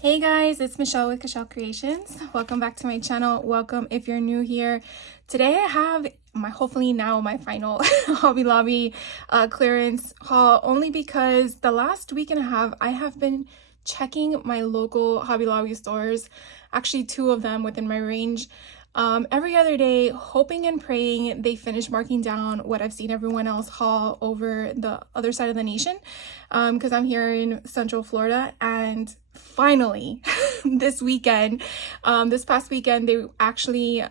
Hey guys, it's Michelle with Cashel Creations. Welcome back to my channel. Welcome if you're new here. Today I have hopefully now my final Hobby Lobby clearance haul, only because the last week and a half I have been checking my local Hobby Lobby stores, actually two of them within my range, every other day, hoping and praying they finish marking down what I've seen everyone else haul over the other side of the nation, because I'm here in Central Florida. And finally, this past weekend, they actually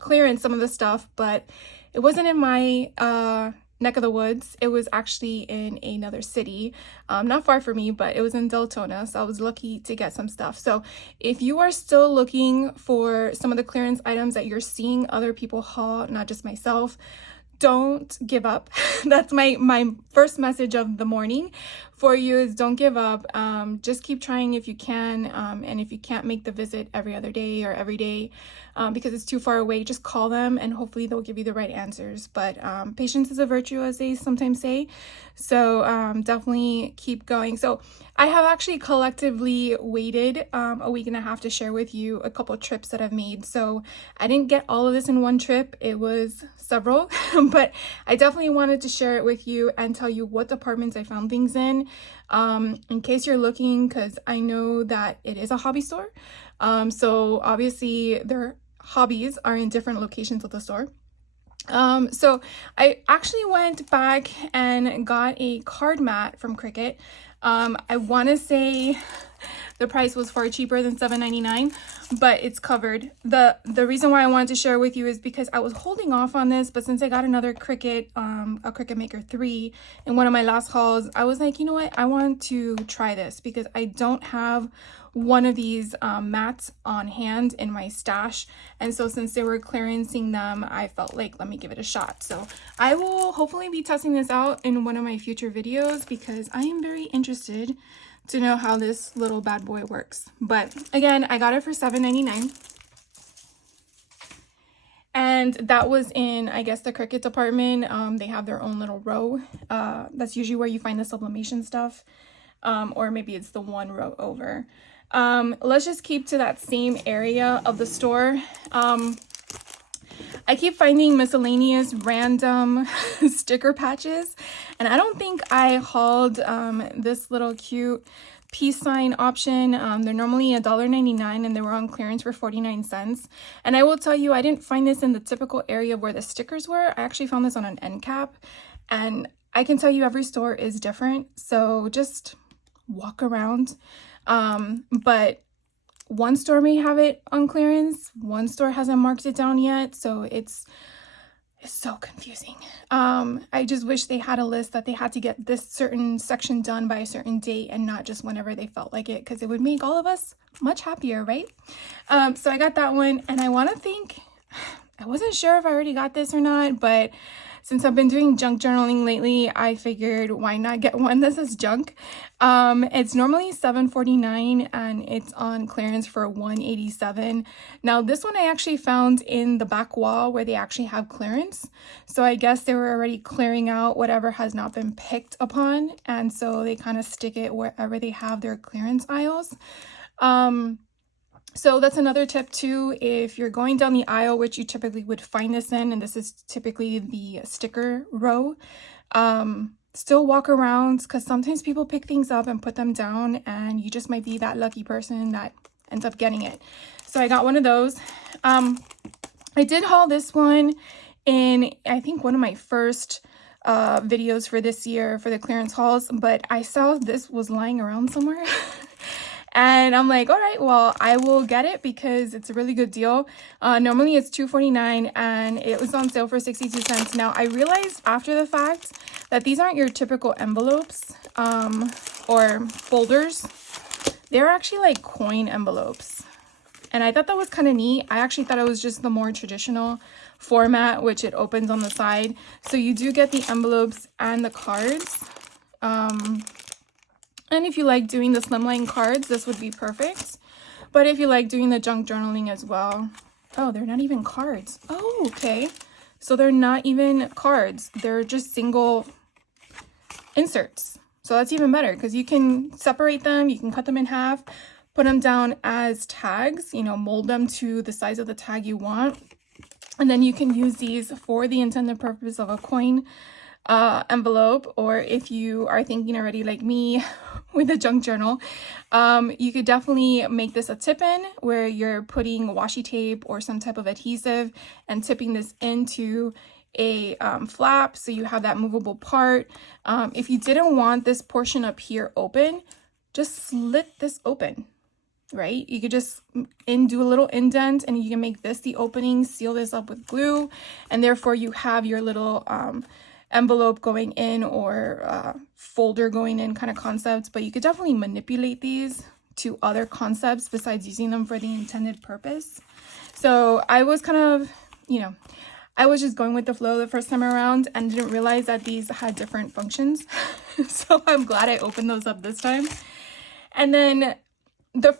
clearance some of the stuff, but it wasn't in my neck of the woods. It was actually in another city, not far from me, but it was in Deltona, so I was lucky to get some stuff. So if you are still looking for some of the clearance items that you're seeing other people haul, not just myself, don't give up. That's my first message of the morning for you, is don't give up. Just keep trying if you can, and if you can't make the visit every other day or every day because it's too far away, just call them and hopefully they'll give you the right answers. But patience is a virtue, as they sometimes say, so definitely keep going. So I have actually collectively waited a week and a half to share with you a couple trips that I've made. So I didn't get all of this in one trip, it was several, but I definitely wanted to share it with you and tell you what departments I found things in case you're looking, because I know that it is a hobby store. So obviously their hobbies are in different locations of the store. So I actually went back and got a card mat from Cricut. I want to say the price was far cheaper than $7.99, but it's covered. The reason why I wanted to share with you is because I was holding off on this, but since I got another Cricut, a Cricut Maker 3 in one of my last hauls, I was like, you know what, I want to try this because I don't have one of these mats on hand in my stash, and so since they were clearancing them, I felt like, let me give it a shot. So I will hopefully be testing this out in one of my future videos because I am very interested to know how this little bad boy works. But again, I got it for $7.99. And that was in, I guess, the Cricut department. They have their own little row. That's usually where you find the sublimation stuff. Or maybe it's the one row over. Let's just keep to that same area of the store. I keep finding miscellaneous random sticker patches, and I don't think I hauled this little cute peace sign option. They're normally $1.99 and they were on clearance for 49 cents. And I will tell you, I didn't find this in the typical area where the stickers were. I actually found this on an end cap, and I can tell you every store is different, so just walk around. But one store may have it on clearance, one store hasn't marked it down yet, so it's so confusing. I just wish they had a list that they had to get this certain section done by a certain date and not just whenever they felt like it, because it would make all of us much happier, right? So I got that one, and I want to think, I wasn't sure if I already got this or not, but since I've been doing junk journaling lately, I figured why not get one that says junk. It's normally $7.49 and it's on clearance for $1.87. Now this one I actually found in the back wall where they actually have clearance. So I guess they were already clearing out whatever has not been picked upon, and so they kind of stick it wherever they have their clearance aisles. So that's another tip too. If you're going down the aisle, which you typically would find this in, and this is typically the sticker row, still walk around, because sometimes people pick things up and put them down, and you just might be that lucky person that ends up getting it. So I got one of those. I did haul this one in, I think, one of my first videos for this year for the clearance hauls, but I saw this was lying around somewhere. And I'm like, all right, well, I will get it because it's a really good deal. Normally it's $2.49 and it was on sale for 62 cents. Now, I realized after the fact that these aren't your typical envelopes or folders. They're actually like coin envelopes. And I thought that was kind of neat. I actually thought it was just the more traditional format, which it opens on the side. So you do get the envelopes and the cards. And if you like doing the slimline cards, this would be perfect. But if you like doing the junk journaling as well. Oh, they're not even cards. Oh, okay. So they're not even cards. They're just single inserts. So that's even better because you can separate them. You can cut them in half, put them down as tags, you know, mold them to the size of the tag you want. And then you can use these for the intended purpose of a coin envelope, or if you are thinking already like me with a junk journal, you could definitely make this a tip-in where you're putting washi tape or some type of adhesive and tipping this into a flap, so you have that movable part. If you didn't want this portion up here open, just slit this open, right? You could just do a little indent, and you can make this the opening, seal this up with glue, and therefore you have your little envelope going in, or folder going in kind of concepts. But you could definitely manipulate these to other concepts besides using them for the intended purpose. So I was kind of, you know, I was just going with the flow the first time around and didn't realize that these had different functions. So I'm glad I opened those up this time. And then the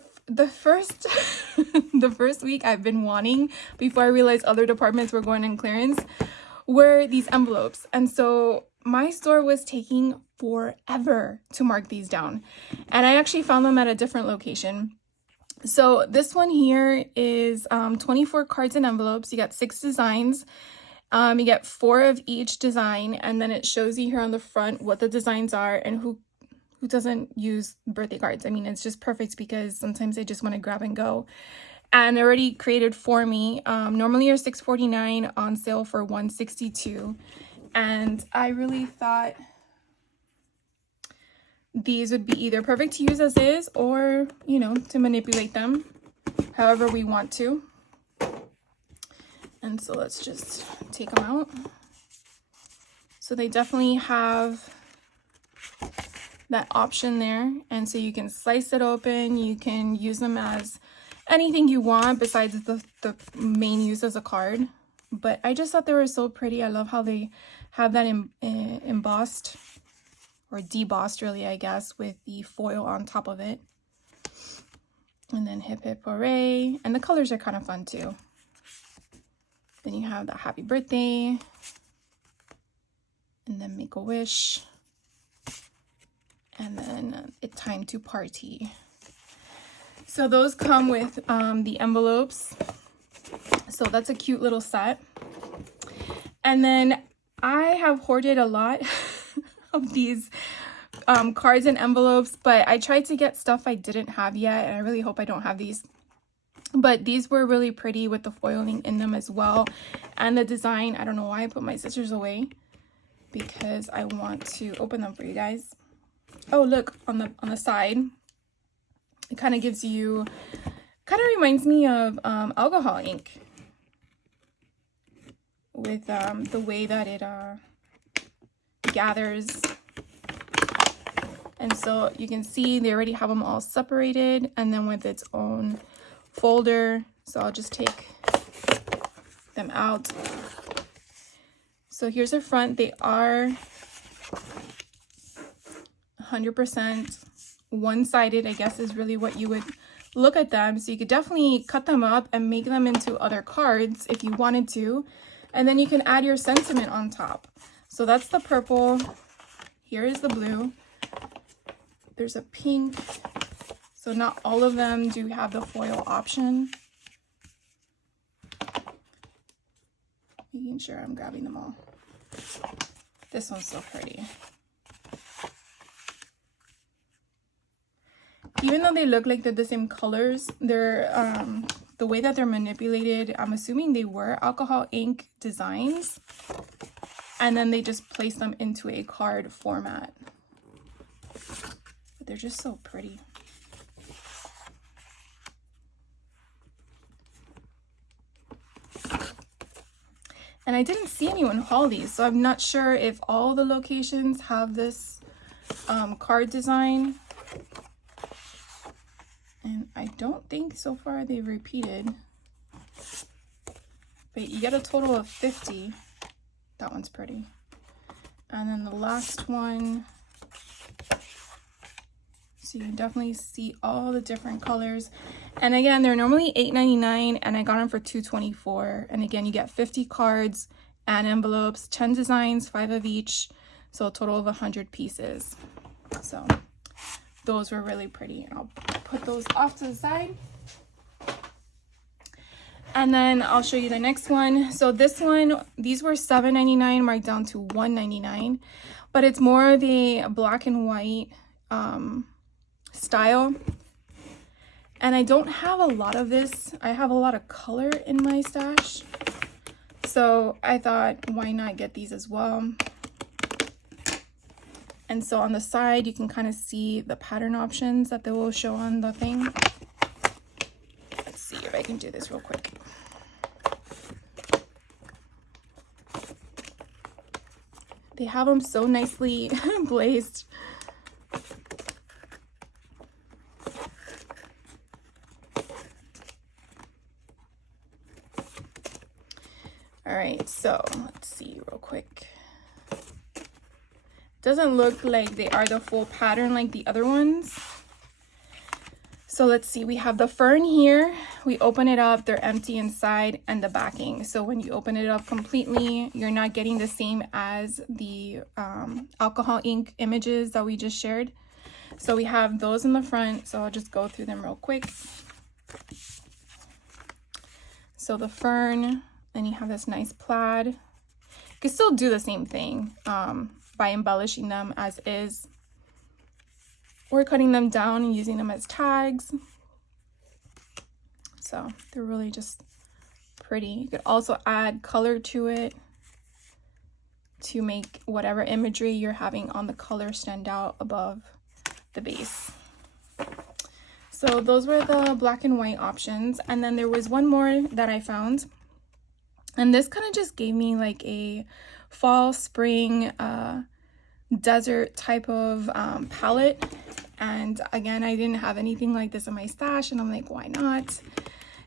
first the first week I've been wanting, before I realized other departments were going in clearance, were these envelopes. And so my store was taking forever to mark these down, and I actually found them at a different location. So this one here is 24 cards and envelopes. You got 6 designs. You get 4 of each design, and then it shows you here on the front what the designs are. And who doesn't use birthday cards? I mean, it's just perfect because sometimes I just want to grab and go. And already created for me. Normally are $6.49, on sale for $162. And I really thought these would be either perfect to use as is, or, you know, to manipulate them however we want to. And so let's just take them out. So they definitely have that option there, and so you can slice it open. You can use them as anything you want besides the main use as a card. But I just thought they were so pretty. I love how they have that embossed, or debossed really, I guess, with the foil on top of it. And then hip hip hooray, and the colors are kind of fun too. Then you have the happy birthday, and then make a wish, and then it's time to party. So those come with the envelopes. So that's a cute little set. And then I have hoarded a lot of these cards and envelopes, but I tried to get stuff I didn't have yet, and I really hope I don't have these. But these were really pretty with the foiling in them as well. And the design, I don't know why I put my scissors away, because I want to open them for you guys. Oh, look, on the side, it kind of gives you, kind of reminds me of alcohol ink, with the way that it gathers. And so you can see they already have them all separated, and then with its own folder. So I'll just take them out. So here's the front. They are 100% one-sided, I guess, is really what you would look at them. So you could definitely cut them up and make them into other cards if you wanted to. And then you can add your sentiment on top. So that's the purple. Here is the blue. There's a pink. So not all of them do have the foil option. Making sure I'm grabbing them all. This one's so pretty. Even though they look like they're the same colors, they're the way that they're manipulated, I'm assuming they were alcohol ink designs, and then they just place them into a card format. But they're just so pretty. And I didn't see anyone haul these, so I'm not sure if all the locations have this card design. And I don't think so far they've repeated. But you get a total of 50. That one's pretty. And then the last one. So you can definitely see all the different colors. And again, they're normally $8.99, and I got them for $2.24. And again, you get 50 cards and envelopes, 10 designs, 5 of each. So a total of 100 pieces. So those were really pretty. And I'll put those off to the side. And then I'll show you the next one. So this one, these were $7.99 marked down to $1.99, but it's more of a black and white style. And I don't have a lot of this. I have a lot of color in my stash. So I thought, why not get these as well? And so on the side, you can kind of see the pattern options that they will show on the thing. Let's see if I can do this real quick. They have them so nicely glazed. All right, so let's see real quick. Doesn't look like they are the full pattern like the other ones. So let's see, we have the fern here. We open it up, they're empty inside, and the backing. So when you open it up completely, you're not getting the same as the alcohol ink images that we just shared. So we have those in the front, so I'll just go through them real quick. So the fern, then you have this nice plaid. You can still do the same thing by embellishing them as is, or cutting them down and using them as tags. So they're really just pretty. You could also add color to it to make whatever imagery you're having on the color stand out above the base. So those were the black and white options. And then there was one more that I found. And this kind of just gave me like a fall, spring, desert type of palette. And again, I didn't have anything like this in my stash, and I'm like, why not?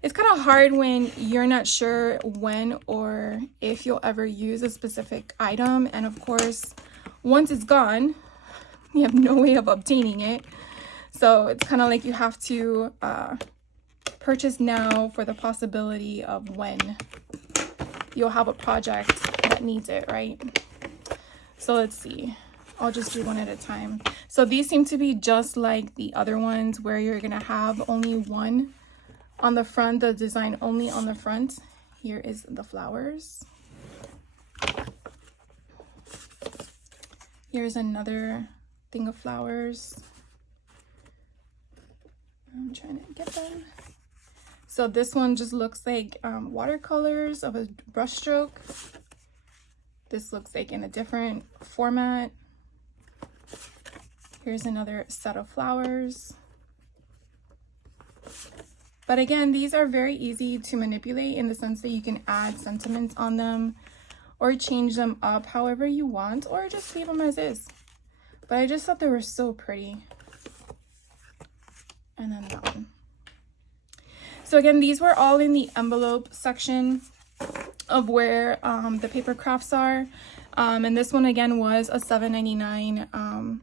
It's kind of hard when you're not sure when or if you'll ever use a specific item. And of course, once it's gone, you have no way of obtaining it. So it's kind of like you have to purchase now for the possibility of when you'll have a project that needs it, right? So let's see. I'll just do one at a time. So these seem to be just like the other ones where you're gonna have only one on the front, the design only on the front. Here is the flowers. Here's another thing of flowers. I'm trying to get them. So this one just looks like watercolors of a brush stroke. This looks like in a different format. Here's another set of flowers. But again, these are very easy to manipulate in the sense that you can add sentiments on them or change them up however you want, or just leave them as is. But I just thought they were so pretty. And then that one. So again, these were all in the envelope section of where the paper crafts are. And this one again was a $7.99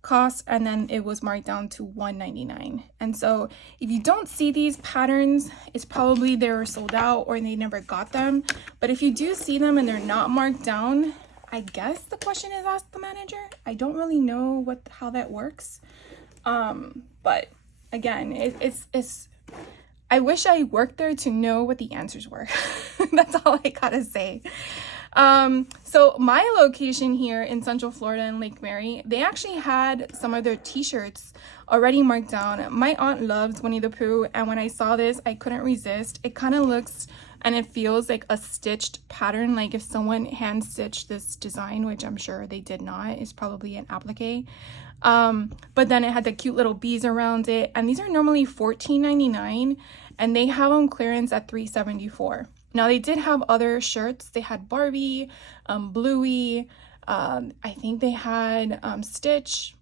cost, and then it was marked down to $1.99. And so if you don't see these patterns, it's probably they were sold out or they never got them. But if you do see them and they're not marked down, I guess the question is ask the manager. I don't really know how that works. But again, it's I wish I worked there to know what the answers were. That's all I gotta say. So my location here in Central Florida in Lake Mary, they actually had some of their t-shirts already marked down. My aunt loves Winnie the Pooh, and when I saw this, I couldn't resist. It kind of looks and it feels like a stitched pattern, like if someone hand stitched this design, which I'm sure they did not. It's probably an applique. But then it had the cute little bees around it, and these are normally $14.99 and they have them clearance at $3.74. Now they did have other shirts. They had Barbie, Bluey, I think they had Stitch,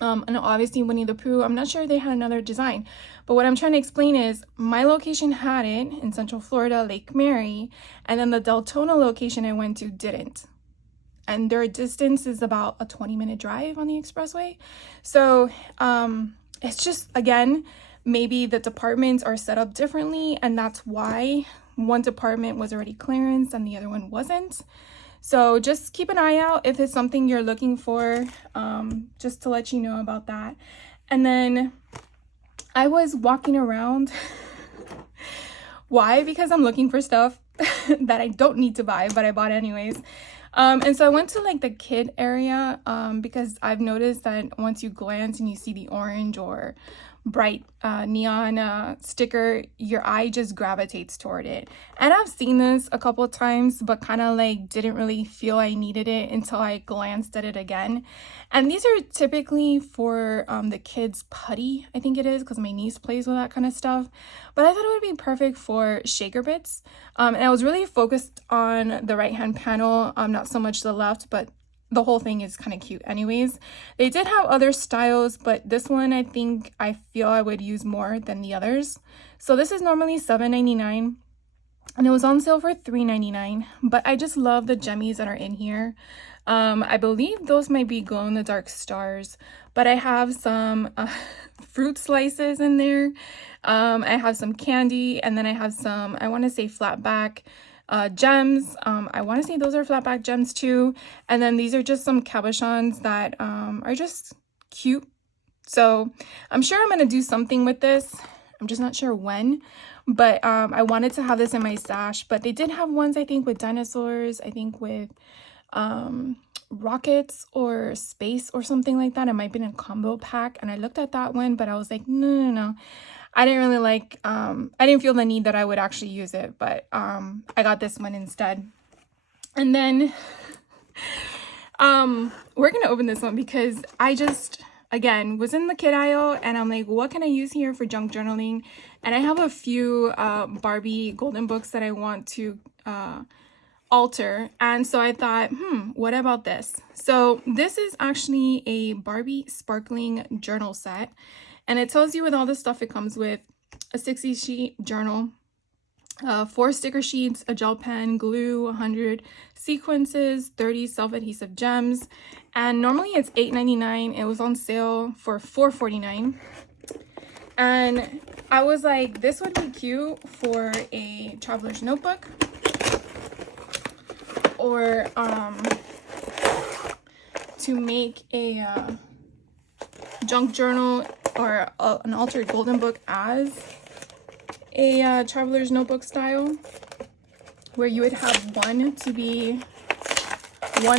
and obviously Winnie the Pooh. I'm not sure if they had another design, but what I'm trying to explain is my location had it in Central Florida, Lake Mary, and then the Deltona location I went to didn't. And their distance is about a 20-minute drive on the expressway. So it's just, again, maybe the departments are set up differently, and that's why one department was already clearance and the other one wasn't. So just keep an eye out if it's something you're looking for, just to let you know about that. And then I was walking around. Why? Because I'm looking for stuff that I don't need to buy, but I bought anyways. And so I went to like the kid area because I've noticed that once you glance and you see the orange or bright neon sticker, your eye just gravitates toward it. And I've seen this a couple of times, but kind of like didn't really feel I needed it until I glanced at it again. And these are typically for the kids' putty, I think it is, because my niece plays with that kind of stuff. But I thought it would be perfect for shaker bits. And I was really focused on the right hand panel, not so much the left, but the whole thing is kind of cute anyways. They did have other styles, but this one I feel I would use more than the others. So this is normally $7.99 and it was on sale for $3.99, but I just love the jemmies that are in here. I believe those might be glow in the dark stars, but I have some fruit slices in there. I have some candy, and then I have some, I want to say flatback gems. I want to say those are flatback gems too. And then these are just some cabochons that are just cute. So I'm sure I'm going to do something with this. I'm just not sure when, but I wanted to have this in my stash. But they did have ones, I think, with dinosaurs, I think with rockets or space or something like that. It might have been a combo pack, and I looked at that one, but I was like, no. I didn't really like, I didn't feel the need that I would actually use it, but I got this one instead. And then we're gonna open this one because I just, again, was in the kid aisle and I'm like, what can I use here for junk journaling? And I have a few Barbie golden books that I want to alter, and so I thought, what about this? So this is actually a Barbie sparkling journal set, and it tells you with all the stuff it comes with: a 60 sheet journal, 4 sticker sheets, a gel pen, glue, 100 sequences, 30 self-adhesive gems, and normally it's $8.99. It was on sale for $4.49, and I was like, this would be cute for a traveler's notebook, or to make a junk journal or an altered golden book as a traveler's notebook style, where you would have one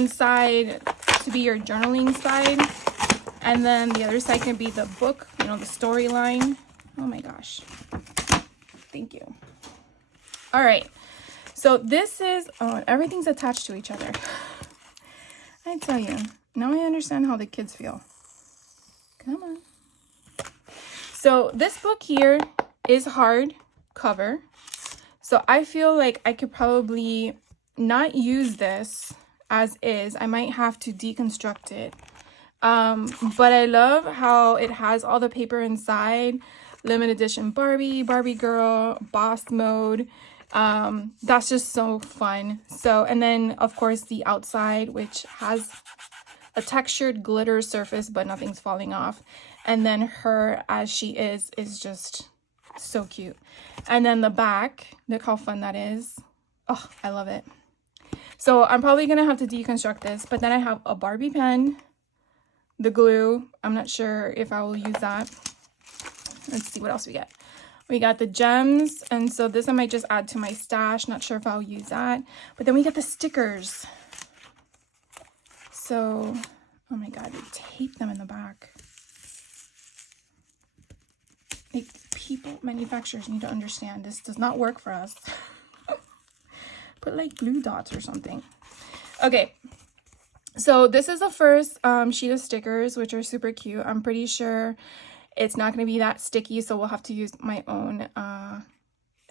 side to be your journaling side, and then the other side can be the book, the storyline. Oh my gosh, thank you. All right, so this is, everything's attached to each other. I tell you, now I understand how the kids feel. Come on. So this book here is hard cover. So I feel like I could probably not use this as is. I might have to deconstruct it. But I love how it has all the paper inside. Limited edition Barbie, Barbie girl, boss mode. That's just so fun. So, and then of course the outside, which has a textured glitter surface, but nothing's falling off. And then her as she is just so cute. And then the back, look how fun that is. Oh, I love it. So I'm probably gonna have to deconstruct this, but then I have a Barbie pen, the glue. I'm not sure if I will use that. Let's see what else we get. We got the gems, and so this I might just add to my stash. Not sure if I'll use that. But then we get the stickers. So, oh my god, they tape them in the back. Like, people, manufacturers need to understand this does not work for us. Put like glue dots or something. Okay, so this is the first sheet of stickers, which are super cute. I'm pretty sure it's not going to be that sticky, so we'll have to use my own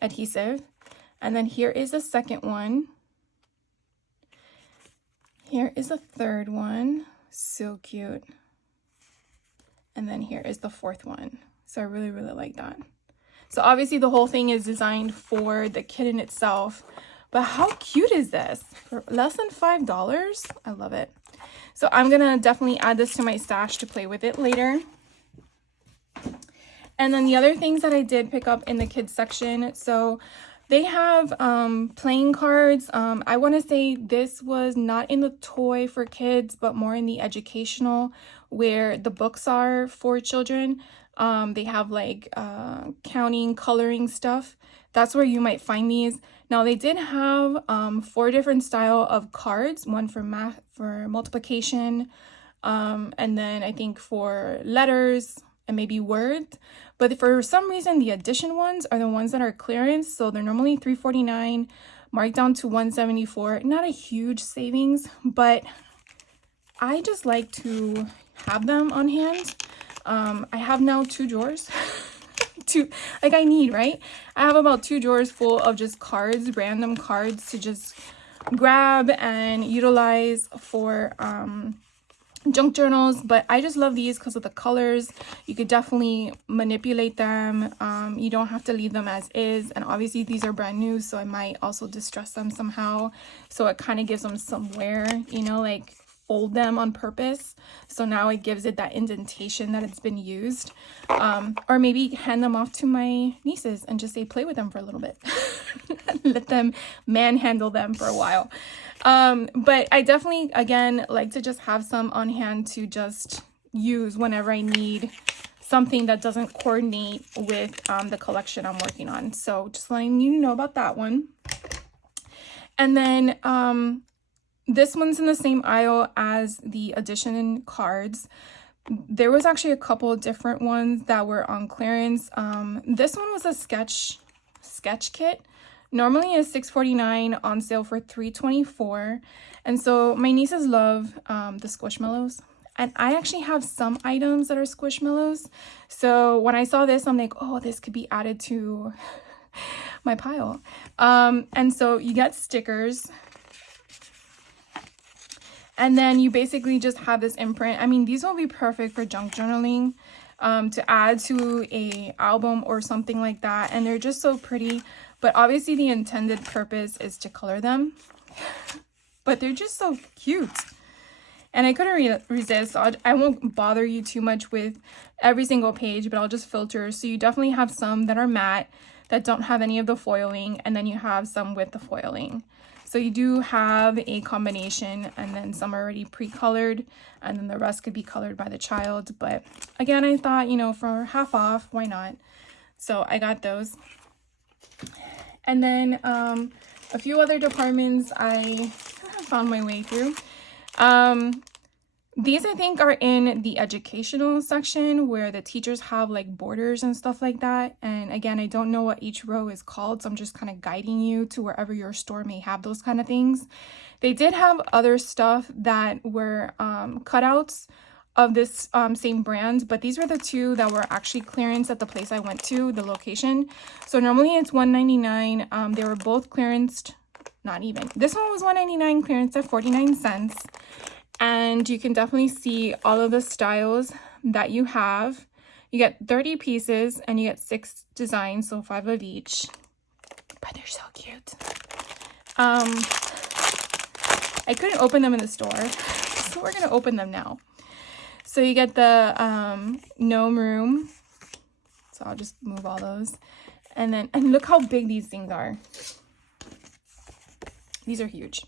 adhesive. And then here is the second one. Here is the third one. So cute. And then here is the fourth one. So I really, really like that. So obviously the whole thing is designed for the kitten itself. But how cute is this? For less than $5? I love it. So I'm going to definitely add this to my stash to play with it later. And then the other things that I did pick up in the kids section, so they have playing cards. I want to say this was not in the toy for kids, but more in the educational, where the books are for children. They have like counting, coloring stuff. That's where you might find these. Now they did have 4 different style of cards, one for math, for multiplication, and then I think for letters and maybe words. But for some reason, the addition ones are the ones that are clearance. So they're normally $3.49, marked down to $1.74. Not a huge savings, but I just like to have them on hand. I have now 2 drawers. Like I need, right? I have about 2 drawers full of just cards, random cards to just grab and utilize for junk journals. But I just love these because of the colors. You could definitely manipulate them. You don't have to leave them as is, and obviously these are brand new, so I might also distress them somehow, so it kind of gives them some wear, you know, like fold them on purpose, so now it gives it that indentation that it's been used. Or maybe hand them off to my nieces and just say play with them for a little bit. Let them manhandle them for a while. But I definitely, again, like to just have some on hand to just use whenever I need something that doesn't coordinate with the collection I'm working on. So just letting you know about that one. And then this one's in the same aisle as the addition cards. There was actually a couple of different ones that were on clearance. This one was a sketch kit. Normally it's $6.49, on sale for $3.24. And so my nieces love the Squishmallows. And I actually have some items that are Squishmallows. So when I saw this, I'm like, oh, this could be added to my pile. And so you get stickers. And then you basically just have this imprint. I mean, these will be perfect for junk journaling, to add to a album or something like that. And they're just so pretty. But obviously the intended purpose is to color them. But they're just so cute. And I couldn't resist. So I won't bother you too much with every single page, but I'll just filter. So you definitely have some that are matte, that don't have any of the foiling. And then you have some with the foiling. So you do have a combination, and then some are already pre-colored, and then the rest could be colored by the child. But again, I thought, you know, for half off, why not? So I got those. And then a few other departments I found my way through. These I think are in the educational section where the teachers have like borders and stuff like that. And again, I don't know what each row is called, so I'm just kind of guiding you to wherever your store may have those kind of things. They did have other stuff that were cutouts of this same brand, but these were the 2 that were actually clearance at the place I went to, the location. So normally it's $1.99. They were both clearanced, not even. This one was $1.99, clearance at 49 cents. And you can definitely see all of the styles that you have. You get 30 pieces and you get 6 designs, so 5 of each. But they're so cute. I couldn't open them in the store, so we're gonna open them now. So you get the gnome room. So I'll just move all those. And look how big these things are. These are huge.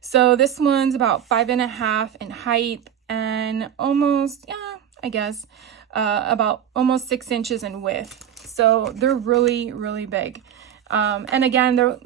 So this one's about 5.5 in height and almost, yeah, I guess, about almost 6 inches in width. So they're really, really big. And again, their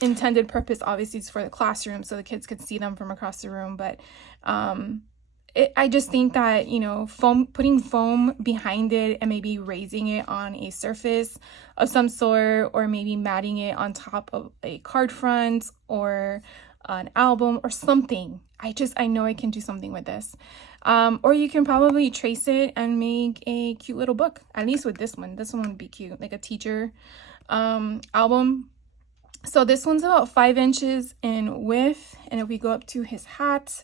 intended purpose obviously is for the classroom, so the kids could see them from across the room. But I just think that, you know, putting foam behind it and maybe raising it on a surface of some sort, or maybe matting it on top of a card front or an album or something. I know I can do something with this. Or you can probably trace it and make a cute little book. At least with this one would be cute, like a teacher album. So this one's about 5 inches in width, and if we go up to his hat,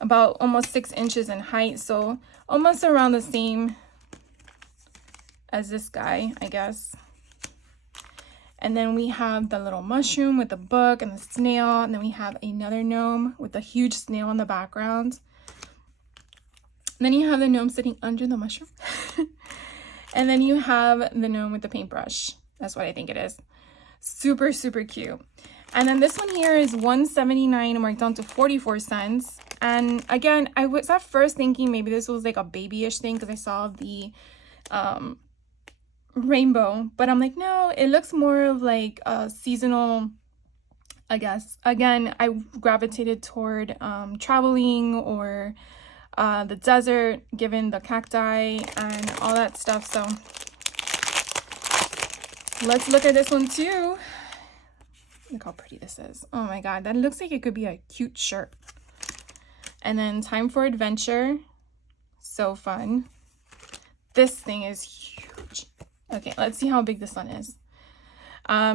about almost 6 inches in height, so almost around the same as this guy, I guess. And then we have the little mushroom with the book and the snail. And then we have another gnome with a huge snail in the background. And then you have the gnome sitting under the mushroom. And then you have the gnome with the paintbrush. That's what I think it is. Super, super cute. And then this one here is $1.79 marked down to 44 cents. And again, I was at first thinking maybe this was like a babyish thing because I saw the rainbow, but I'm like, no, it looks more of like a seasonal, I guess. Again, I gravitated toward traveling or the desert, given the cacti and all that stuff. So let's look at this one too. Look how pretty this is. Oh my god, that looks like it could be a cute shirt. And then Time for Adventure. So fun. This thing is huge. Okay, let's see how big this one is.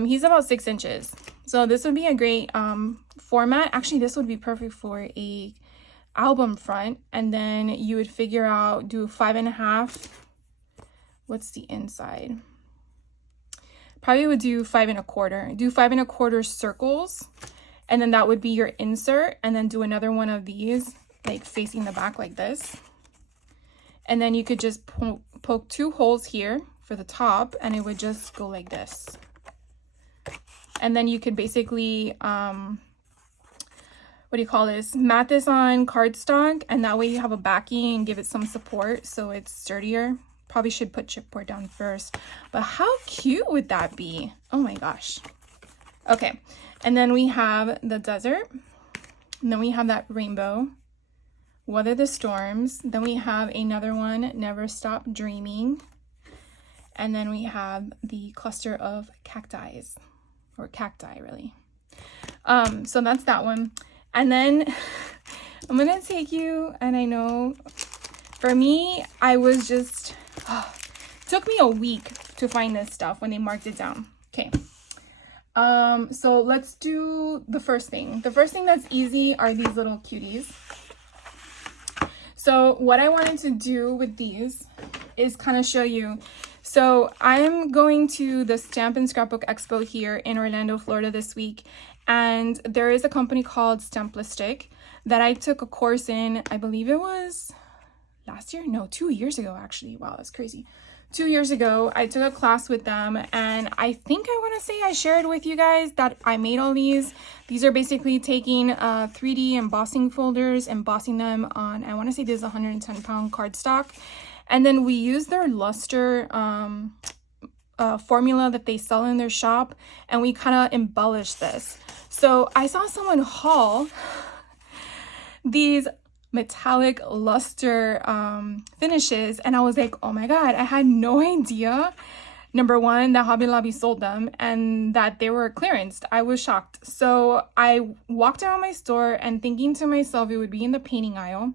He's about 6 inches. So this would be a great format. Actually, this would be perfect for a album front. And then you would figure out, do 5.5. What's the inside? Probably would do 5.25. Do 5.25 circles. And then that would be your insert. And then do another one of these, like facing the back like this. And then you could just poke 2 holes here for the top, and it would just go like this. And then you could basically, what do you call this? Mat this on cardstock, and that way you have a backing and give it some support so it's sturdier. Probably should put chipboard down first, but how cute would that be? Oh my gosh. Okay, and then we have the desert, and then we have that rainbow. Weather the Storms. Then we have another one, Never Stop Dreaming. And then we have the cluster of cacti, or cacti really. So that's that one. And then I'm gonna take you, and I know for me, I was just, took me a week to find this stuff when they marked it down. Okay. So let's do the first thing. The first thing that's easy are these little cuties. So what I wanted to do with these is kind of show you. So I'm going to the Stamp and Scrapbook Expo here in Orlando, Florida this week. And there is a company called Stamplistic that I took a course in, I believe it was last year? No, 2 years ago, actually. Wow, that's crazy. 2 years ago, I took a class with them, and I think I want to say I shared with you guys that I made all these. These are basically taking 3D embossing folders, embossing them on, I want to say this is 110-pound cardstock. And then we use their luster formula that they sell in their shop, and we kind of embellish this. So I saw someone haul these metallic luster finishes, and I was like, oh my god, I had no idea, number one, that Hobby Lobby sold them and that they were clearanced. I was shocked. So I walked around my store and thinking to myself it would be in the painting aisle.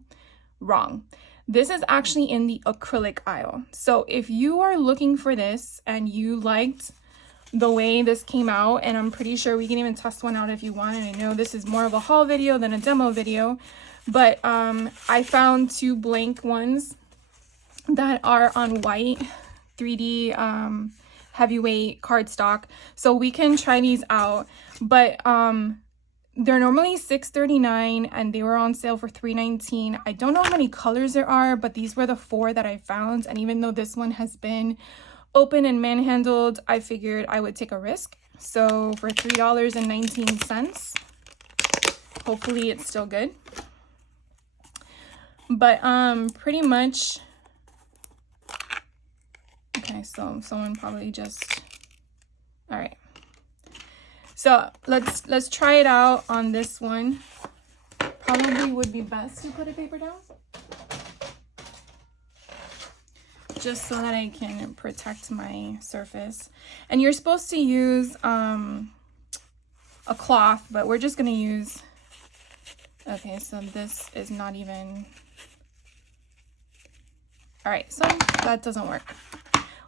Wrong. This is actually in the acrylic aisle. So if you are looking for this and you liked the way this came out, and I'm pretty sure we can even test one out if you want, and I know this is more of a haul video than a demo video, but I found 2 blank ones that are on white 3D heavyweight cardstock, so we can try these out. But they're normally $6.39 and they were on sale for $3.19. I don't know how many colors there are, but these were the 4 that I found, and even though this one has been open and manhandled, I figured I would take a risk. So for $3.19, hopefully it's still good. But pretty much, okay, so someone probably just, all right, so let's try it out on this one. Probably would be best to put a paper down just so that I can protect my surface. And you're supposed to use a cloth, but we're just gonna use, okay, so this is not even, all right, so that doesn't work.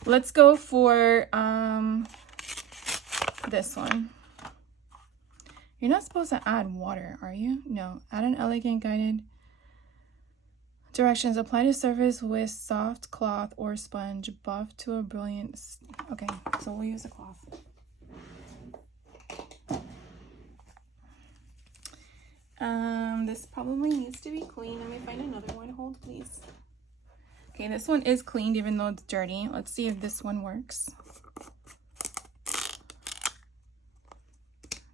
Let's go for this one. You're not supposed to add water, are you? No. Add an elegant guided directions. Apply to surface with soft cloth or sponge. Buff to a brilliant. Okay, so we'll use a cloth. This probably needs to be clean. Let me find another one. Hold, please. Okay, this one is cleaned even though it's dirty. Let's see if this one works.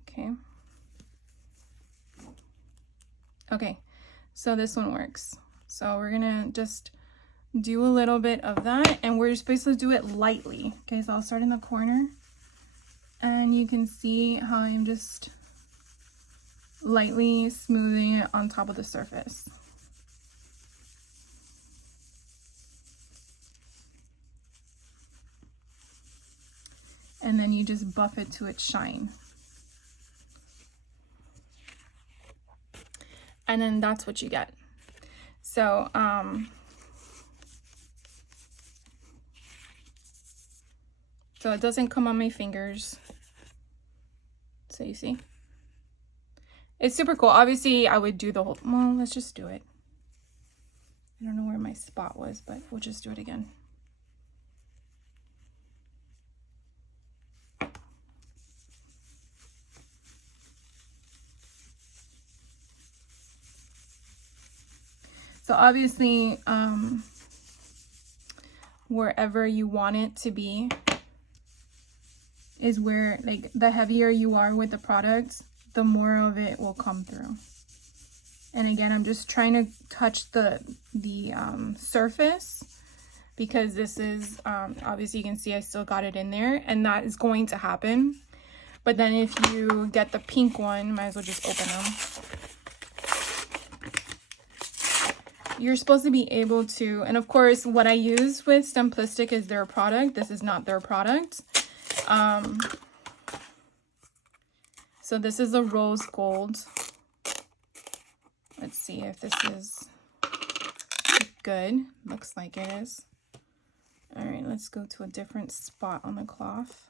Okay. Okay, so this one works. So we're gonna just do a little bit of that, and we're supposed to do it lightly. Okay, so I'll start in the corner, and you can see how I'm just lightly smoothing it on top of the surface. And then you just buff it to its shine. And then that's what you get. So, so it doesn't come on my fingers. So you see? It's super cool. Obviously, I would do the whole, well, let's just do it. I don't know where my spot was, but we'll just do it again. So obviously, wherever you want it to be is where, like, the heavier you are with the product, the more of it will come through. And again, I'm just trying to touch the surface, because this is, obviously you can see I still got it in there, and that is going to happen. But then if you get the pink one, might as well just open them. You're supposed to be able to, and of course what I use with Stemplistic is their product. This is not their product. So this is a rose gold. Let's see if this is good. Looks like it is. All right, let's go to a different spot on the cloth.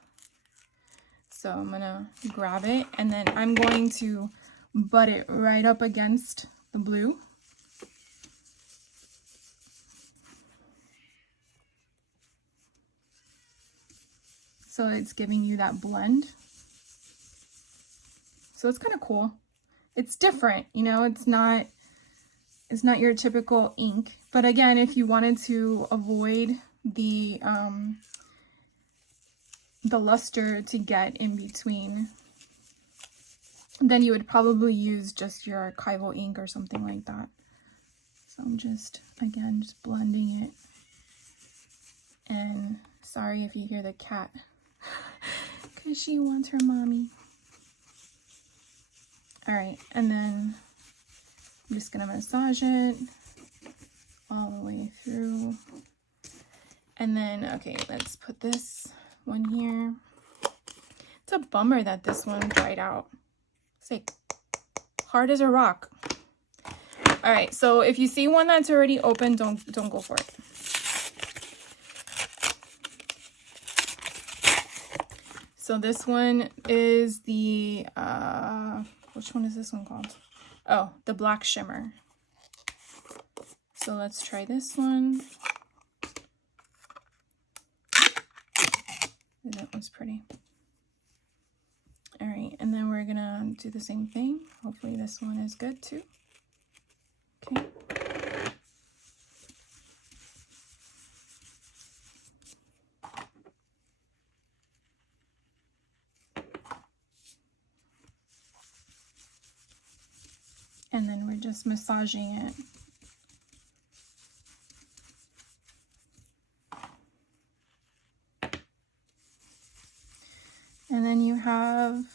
So I'm gonna grab it, and then I'm going to butt it right up against the blue. So it's giving you that blend. So it's kind of cool. It's different, you know, it's not your typical ink. But again, if you wanted to avoid the luster to get in between, then you would probably use just your archival ink or something like that. So I'm just, again, just blending it. And sorry if you hear the cat, because she wants her mommy. All right, and then I'm just gonna massage it all the way through. And then, okay, let's put this one here. It's a bummer that this one dried out. It's like hard as a rock. All right, so if you see one that's already open, don't go for it. So this one is the, which one is this one called? Oh, the Black Shimmer. So let's try this one. That one's pretty. All right, and then we're gonna do the same thing. Hopefully this one is good too. Okay. And then we're just massaging it. And then you have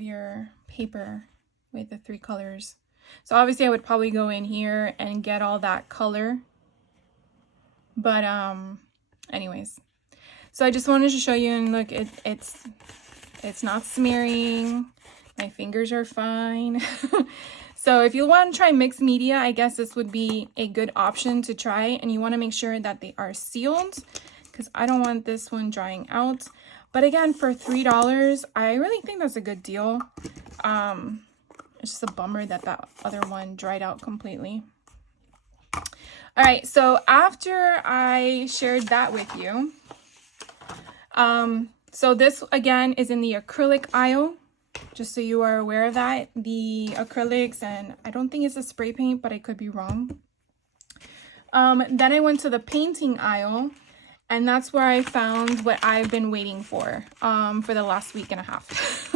your paper with the 3 colors. So obviously I would probably go in here and get all that color. But anyways. So I just wanted to show you, and look, it's not smearing. My fingers are fine. So if you want to try mixed media, I guess this would be a good option to try, and you want to make sure that they are sealed, because I don't want this one drying out. But again, for $3, I really think that's a good deal. It's just a bummer that that other one dried out completely. All right, so after I shared that with you, so this again is in the acrylic aisle, just so you are aware of that. The acrylics, and I don't think it's a spray paint, but I could be wrong. Then I went to the painting aisle, and that's where I found what I've been waiting for the last week and a half.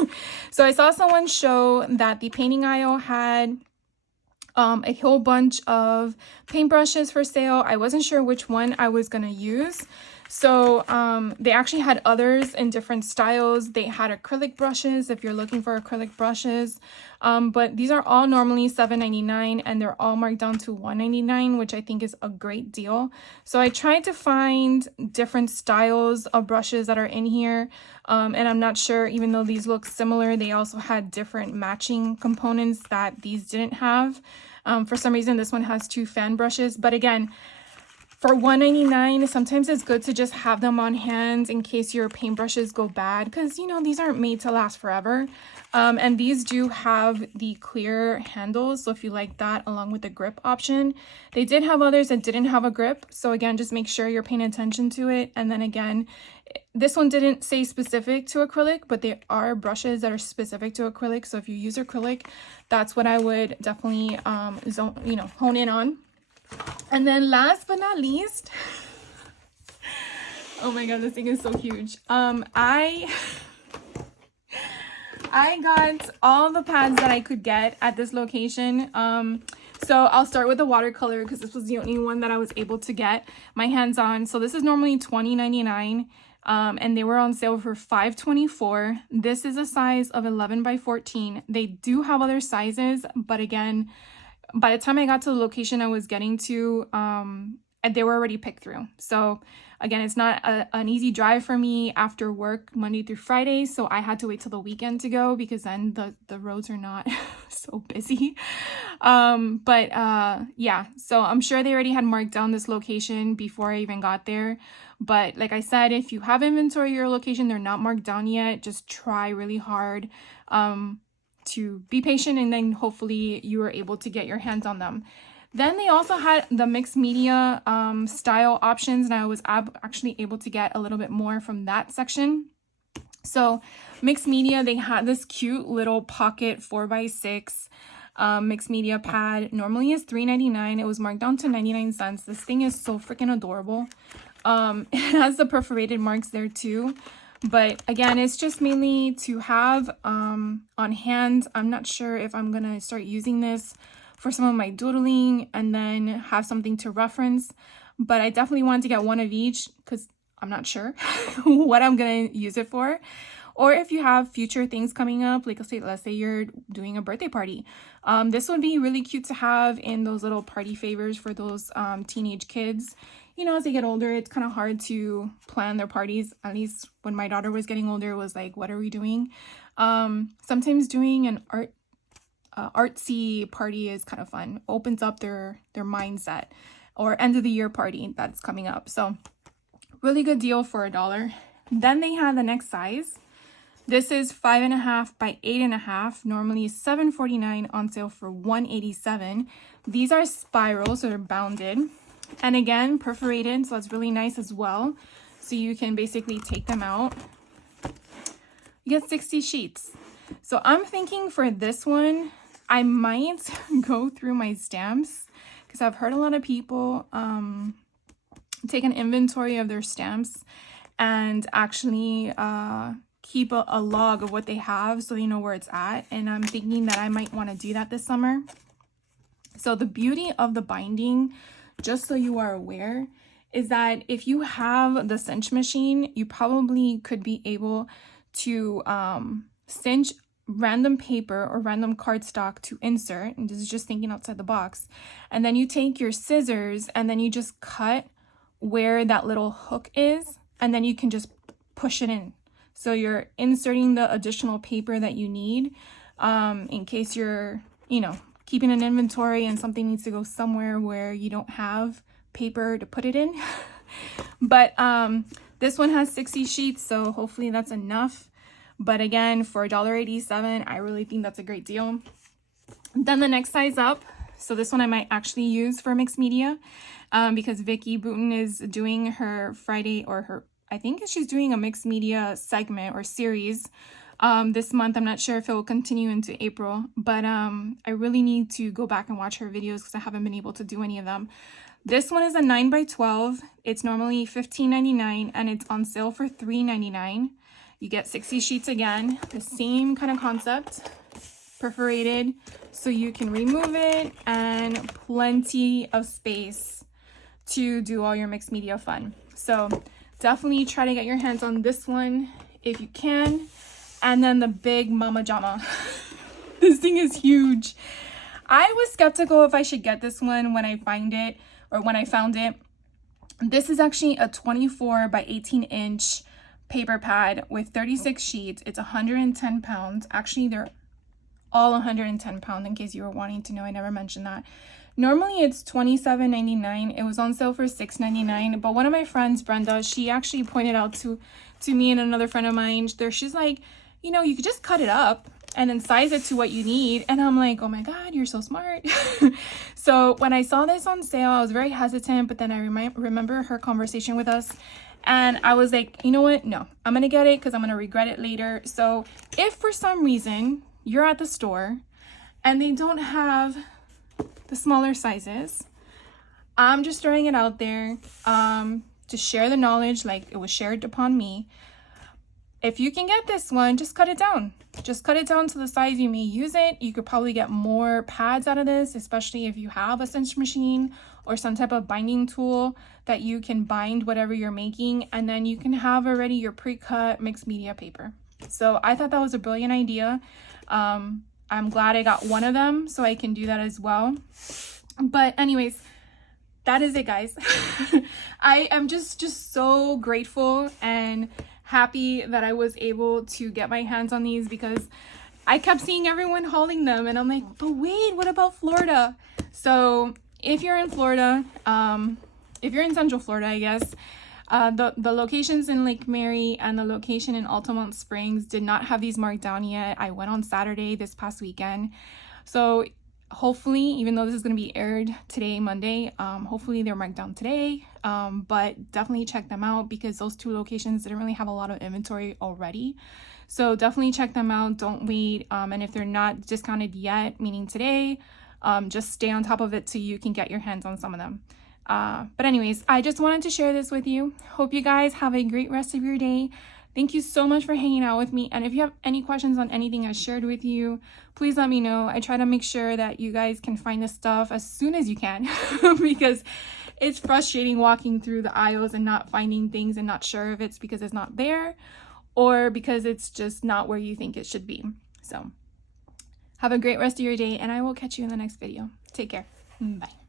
So I saw someone show that the painting aisle had a whole bunch of paintbrushes for sale. I wasn't sure which one I was gonna use. So they actually had others in different styles. They had acrylic brushes if you're looking for acrylic brushes. But these are all normally $7.99 and they're all marked down to $1.99, which I think is a great deal. So I tried to find different styles of brushes that are in here. And I'm not sure, even though these look similar, they also had different matching components that these didn't have. For some reason, this one has 2 fan brushes. But again, for $1.99, sometimes it's good to just have them on hand in case your paintbrushes go bad, because, you know, these aren't made to last forever. And these do have the clear handles, so if you like that, along with the grip option. They did have others that didn't have a grip, so again, just make sure you're paying attention to it. And then again, this one didn't say specific to acrylic, but there are brushes that are specific to acrylic, so if you use acrylic, that's what I would definitely hone in on. And then last but not least, oh my god, this thing is so huge. I got all the pads that I could get at this location. So I'll start with the watercolor because this was the only one that I was able to get my hands on. So this is normally $20.99. And they were on sale for $5.24. This is a size of 11 by 14. They do have other sizes, but again, by the time I got to the location I was getting to, they were already picked through. So again, it's not an easy drive for me after work Monday through Friday, so I had to wait till the weekend to go because then the roads are not so busy. Yeah, so I'm sure they already had marked down this location before I even got there. But like I said, if you have inventory at your location, they're not marked down yet, just try really hard to be patient, and then hopefully you are able to get your hands on them. Then they also had the mixed media style options, and I was actually able to get a little bit more from that section. So mixed media, they had this cute little pocket 4x6 mixed media pad. Normally is $3.99. It was marked down to 99 cents. This thing is so freaking adorable. It has the perforated marks there too. But again, it's just mainly to have on hand. I'm not sure if I'm going to start using this for some of my doodling and then have something to reference. But I definitely wanted to get one of each because I'm not sure what I'm going to use it for. Or if you have future things coming up, like let's say you're doing a birthday party. This would be really cute to have in those little party favors for those teenage kids. You know, as they get older, it's kind of hard to plan their parties. At least when my daughter was getting older, it was like, what are we doing? Sometimes doing an artsy party is kind of fun. Opens up their mindset. Or end of the year party that's coming up. So really good deal for $1. Then they have the next size. This is 5.5 by 8.5. Normally $7.49, on sale for $1.87. These are spirals, so they're bounded. And again, perforated, so it's really nice as well. So you can basically take them out. You get 60 sheets. So I'm thinking for this one, I might go through my stamps because I've heard a lot of people take an inventory of their stamps and actually keep a log of what they have so they know where it's at. And I'm thinking that I might want to do that this summer. So the beauty of the binding, just so you are aware, is that if you have the cinch machine, you probably could be able to cinch random paper or random cardstock to insert. And this is just thinking outside the box. And then you take your scissors and then you just cut where that little hook is, and then you can just push it in. So you're inserting the additional paper that you need in case you're, keeping an inventory and something needs to go somewhere where you don't have paper to put it in. But this one has 60 sheets, so hopefully that's enough. But again, for $1.87, I really think that's a great deal. Then the next size up, so this one I might actually use for mixed media because Vicky Boutin is doing her Friday, or I think she's doing a mixed media segment or series this month. I'm not sure if it will continue into April, but I really need to go back and watch her videos because I haven't been able to do any of them. This one is a 9x12. It's normally $15.99 and it's on sale for $3.99. You get 60 sheets again, the same kind of concept. perforated so you can remove it, and plenty of space to do all your mixed media fun. So definitely try to get your hands on this one if you can. And then the big Mama Jama. This thing is huge. I was skeptical if I should get this one when I found it. This is actually a 24 by 18 inch paper pad with 36 sheets. It's 110 pounds. Actually, they're all 110 pounds, in case you were wanting to know. I never mentioned that. Normally it's $27.99. It was on sale for $6.99. But one of my friends, Brenda, she actually pointed out to me and another friend of mine, she's like, you know, you could just cut it up and then size it to what you need. And I'm like, oh my God, you're so smart. So when I saw this on sale, I was very hesitant, but then I remember her conversation with us. And I was like, you know what? No, I'm going to get it because I'm going to regret it later. So if for some reason you're at the store and they don't have the smaller sizes, I'm just throwing it out there to share the knowledge, like it was shared upon me. If you can get this one, just cut it down. Just cut it down to the size you may use it. You could probably get more pads out of this, especially if you have a cinch machine or some type of binding tool that you can bind whatever you're making, and then you can have already your pre-cut mixed media paper. So I thought that was a brilliant idea. I'm glad I got one of them so I can do that as well. But anyways, that is it, guys. I am just so grateful and happy that I was able to get my hands on these, because I kept seeing everyone hauling them and I'm like, but wait, what about Florida? So if you're in Florida, if you're in Central Florida, I guess, the locations in Lake Mary and the location in Altamont Springs did not have these marked down yet. I went on Saturday this past weekend. So hopefully, even though this is going to be aired today, Monday, hopefully they're marked down today. But definitely check them out, because those two locations didn't really have a lot of inventory already. So definitely check them out. Don't wait. And if they're not discounted yet, meaning today, just stay on top of it so you can get your hands on some of them. But anyways, I just wanted to share this with you. Hope you guys have a great rest of your day. Thank you so much for hanging out with me. And if you have any questions on anything I shared with you, please let me know. I try to make sure that you guys can find this stuff as soon as you can because it's frustrating walking through the aisles and not finding things and not sure if it's because it's not there or because it's just not where you think it should be. So have a great rest of your day, and I will catch you in the next video. Take care. Bye.